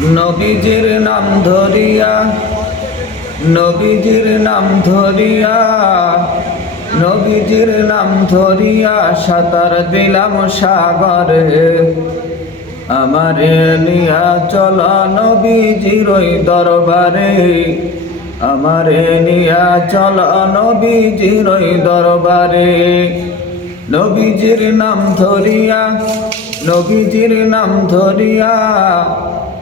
নবীজির নাম ধরিয়া, নবীজির নাম ধরিয়া, নবীজির নাম ধরিয়া সাঁতার দিলাম সাগরে। আমারে নিয়া চল নবীজির ওই দরবারে। আমারে নিয়া চল নবীজির ওই দরবারে। নবীজির নাম ধরিয়া, নবীজির নাম ধরিয়া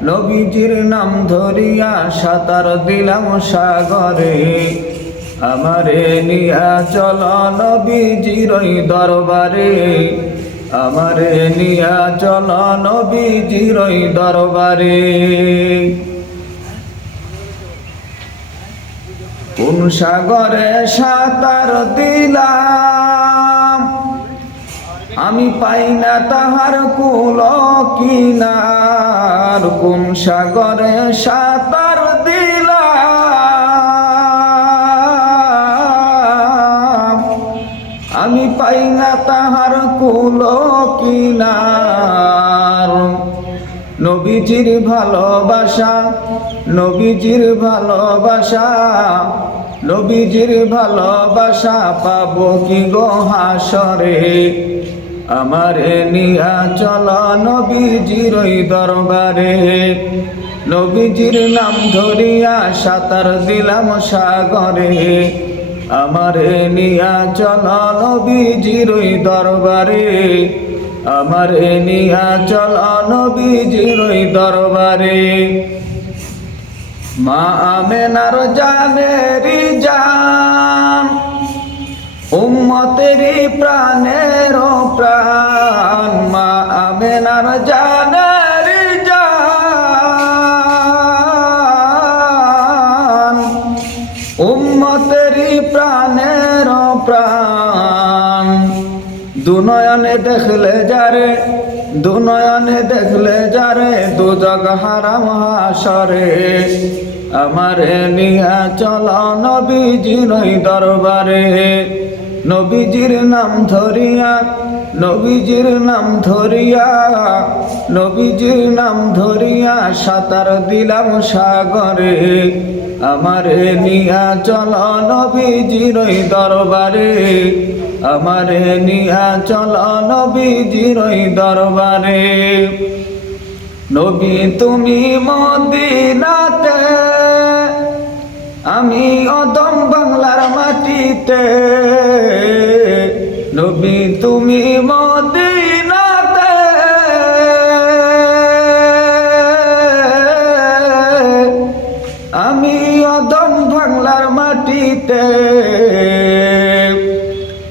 নবীজির নাম ধরিয়া সাঁতার দিলাম সাগরে। আমারে নিয়া চল নবীজির দরবারে। আমারে নিয়া চল নবীজির দরবারে। কোন সাগরে সাঁতার দিলাম? আমি পাই না তাহার কুল কিনার কোন সাগরে সাঁতার দিলাম আমি পাই না তাহার কুল কিনার। নবীজির ভালোবাসা নবীজির ভালোবাসা নবীজির ভালোবাসা পাবো কি গো হাসরে। আমারে নিয়া চল নবীজির ওই দরবারে। নবীজির নাম ধরিয়া সাঁতার দিলাম সাগরে। আমারে নিয়া চল নবীজির ওই দরবারে। আমারে নিয়া চল নবীজির ওই দরবারে। মা আমেনার জানেরি জান উম্মতেরি প্রাণের প্রাণ মা আমেনার জানেরি জান। উম্মতেরি প্রাণের প্রাণ। দুনয়নে দেখলে যারে দুনয়নে দেখলে যারে, দু জগ হারাম হাসরে। আমারে নিয়া চল নবীজির ওই দরবারে। নবীজির নাম ধরিয়া, নবীজির নাম ধরিয়া, নবীজির নাম ধরিয়া সাঁতার দিলাম সাগরে। আমারে নিয়া চল নবীজির দরবারে, আমারে নিয়া চল নবীজির দরবারে। নবী তুমি মদিনাতে, আমি অদম বাংলার মাটিতে নবী, তুমি মদিনাতে আমি অদম বাংলার মাটিতে।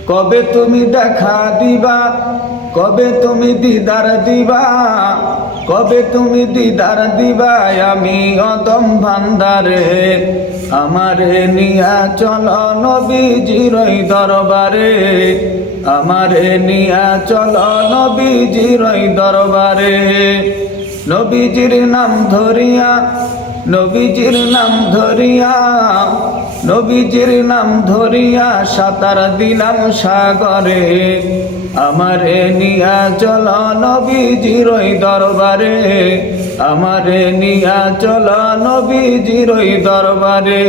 কবে তুমি দেখা দিবা? কবে তুমি দিদার দিবা? কবে তুমি দিদার দিবা আমি অদম ভান্ডারে। আমারে নিয়া চল নবীজির দরবারে। আমারে নিয়া চল নবীজির দরবারে। নবীজির নাম ধরিয়া, নবীজির নাম ধরিয়া, নবীজির নাম ধরিয়া সাঁতার দিলাম সাগরে। আমারে নিয়া চল নবীজির দরবারে। আমারে নিয়া চলা নবীজির দরবারে।